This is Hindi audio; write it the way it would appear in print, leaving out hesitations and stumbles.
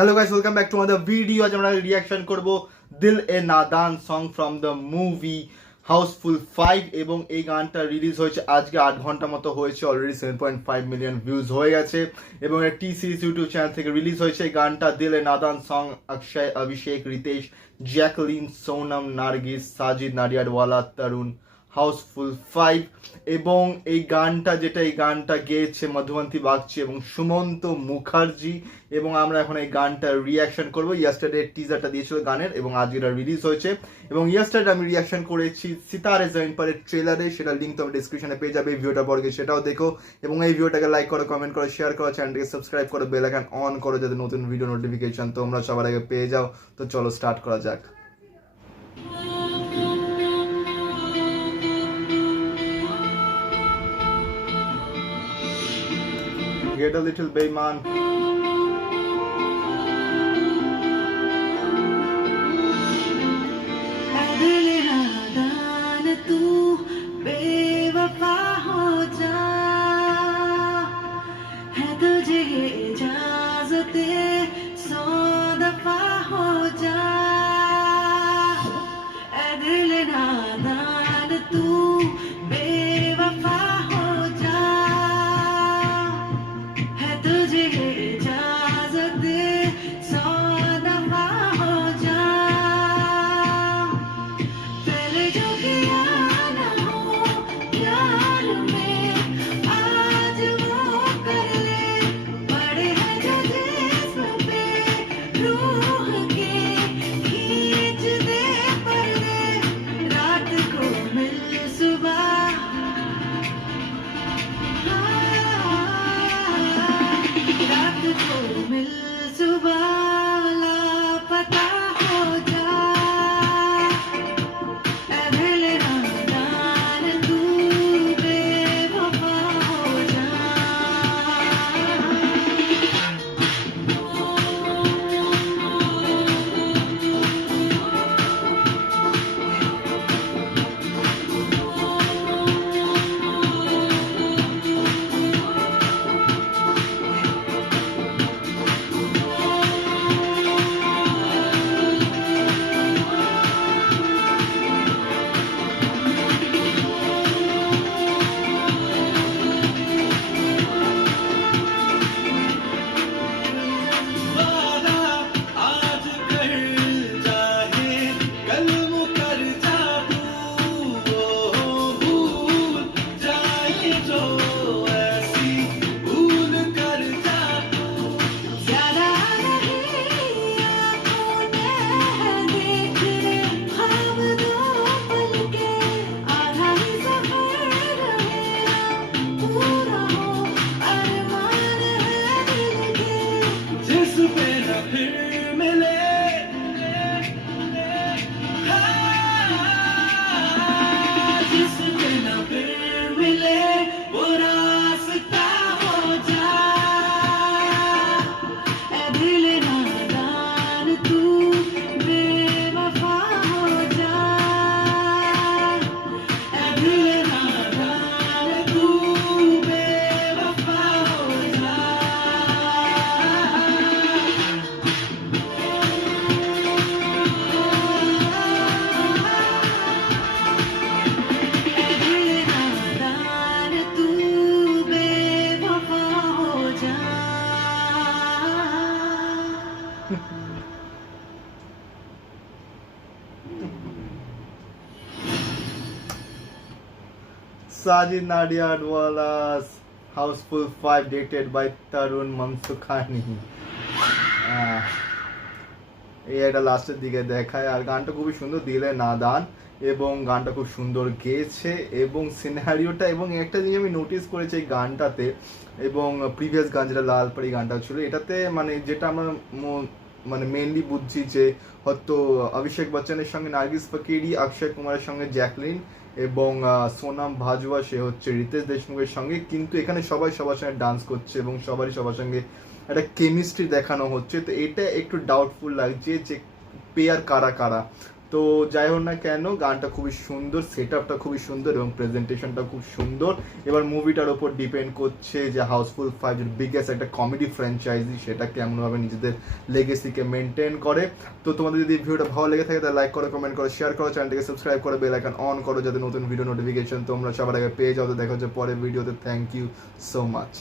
Hello guys, welcome back to other video. আজ আমরা রিয়াকশন করব Dil e Nadaan song from the movie Housefull 5 এবং এই গানটা রিলিজ হয়েছে আজকে 8 ঘন্টা মতো হয়েছে, অলরেডি 7.5 মিলিয়ন ভিউজ হয়ে গেছে এবং টি সিরিজ ইউটিউব চ্যানেল থেকে রিলিজ হয়েছে এই গানটা। দিল এ নাদান সং অক্ষয়, অভিষেক, রিতেশ, জ্যাকলিন, সোনম, নার্গিস, সাজিদ নাডিয়াডওয়ালা, তরুণ, হাউসফুল 5 এবং এই গানটা গেয়েছে মধুবন্তী বাগচি এবং সুমন্ত মুখার্জি এবং আমরা এখন এই গানটা রিয়াকশন করবো। ইয়েস্টারডে টিজারটা দিয়েছিল গানের এবং আজ এটা রিলিজ হয়েছে এবং ইয়েস্টারডে আমি রিয়াকশন করেছি সিতারে জমিন পরের ট্রেলারে, সেটা লিঙ্ক তোমার ডিসক্রিপশনে পেয়ে যাবে। এই ভিডিওটা পরে সেটাও দেখো এবং এই ভিডিওটাকে লাইক করো, কমেন্ট করো, শেয়ার করো, চ্যানেলটাকে সাবস্ক্রাইব করো, বেল আইকন অন করো যাতে নতুন ভিডিও নোটিফিকেশন তোমরা সবার আগে পেয়ে যাও। তো চলো স্টার্ট করা যাক। Get a little Bayman. तू बेवफा हो जा, है तुझे ये इजाजत सौ दफा हो जा। ऐ दिल नादान तू बेवफा हो जा, है तुझे ये इजाजत सौ दफा हो जा। पहले जो किया ना हो प्यार में आज वो कर ले, पड़े हैं जो जिस्म पे रूह के खींच दे पर्दे। रात को मिल सुबह, रात को मिल सुबह लापता हो जा। ऐ दिल नादान तू बेवफा हो जा। वादा आज कर चाहे कल मुकर जा तू, भूल जाए जो ऐसी भूल कर जा तू। ज्यादा नहीं आँखों ने देख ले ख्वाब दो पल के, आधा ही सफर रहेगा पूरा हो अरमान है दिल के। जिस पे न फिर मिले जिस पे न फिर मिले वो रास्ता हो जा। ऐ दिल नादान तू बेवफा हो जा। ऐ दिल नादान तू बेवफा हो जा। ऐ दिल नादान तू बेवफा हो जा। Sajid Nadiadwala's Houseful 5 directed by Tarun Mansukhani। এই একটা লাস্টের দিকে দেখায় আর গানটা খুবই সুন্দর, দিলে নাদান এবং গানটা খুব সুন্দর গেয়েছে এবং সিনারিওটা এবং একটা জিনিস আমি নোটিস করেছি এই গানটাতে এবং প্রিভিয়াস গান যেটা লালপাড়ি গানটা ছিল এটাতে মানে যেটা আমরা মানে মেনলি বুঝছি যে হয়তো অভিষেক বচ্চনের সঙ্গে নার্গিস ফাকিরি, অক্ষয় কুমারের সঙ্গে জ্যাকলিন এবং সোনাম ভাজুয়া সে হচ্ছে রিতেশ দেশমুখের সঙ্গে, কিন্তু এখানে সবাই সবার সঙ্গে ডান্স করছে এবং সবারই সবার সঙ্গে একটা কেমিস্ট্রি দেখানো হচ্ছে। তো এটা একটু ডাউটফুল লাগছে যে পেয়ার কারা কারা। তো যাই হোক না কেন, গানটা খুবই সুন্দর, সেট আপটা খুবই সুন্দর এবং প্রেজেন্টেশনটা খুব সুন্দর। এবার মুভিটার ওপর ডিপেন্ড করছে যে হাউসফুল 5 যেটা বিগেস্ট একটা কমেডি ফ্র্যাঞ্চাইজি, সেটা কেমনভাবে নিজেদের লেগেসিকে মেনটেন করে। তো তোমাদের যদি ভিডিওটা ভালো লেগে থাকে তাহলে লাইক করো, কমেন্ট করো, শেয়ার করো, চ্যানেলটিকে সাবস্ক্রাইব করো, বেল আইকন অন করো যাতে নতুন ভিডিও নোটিফিকেশন তোমরা সবার আগে পেয়ে যাও। তো দেখা হচ্ছে পরের ভিডিওতে। Thank you so much.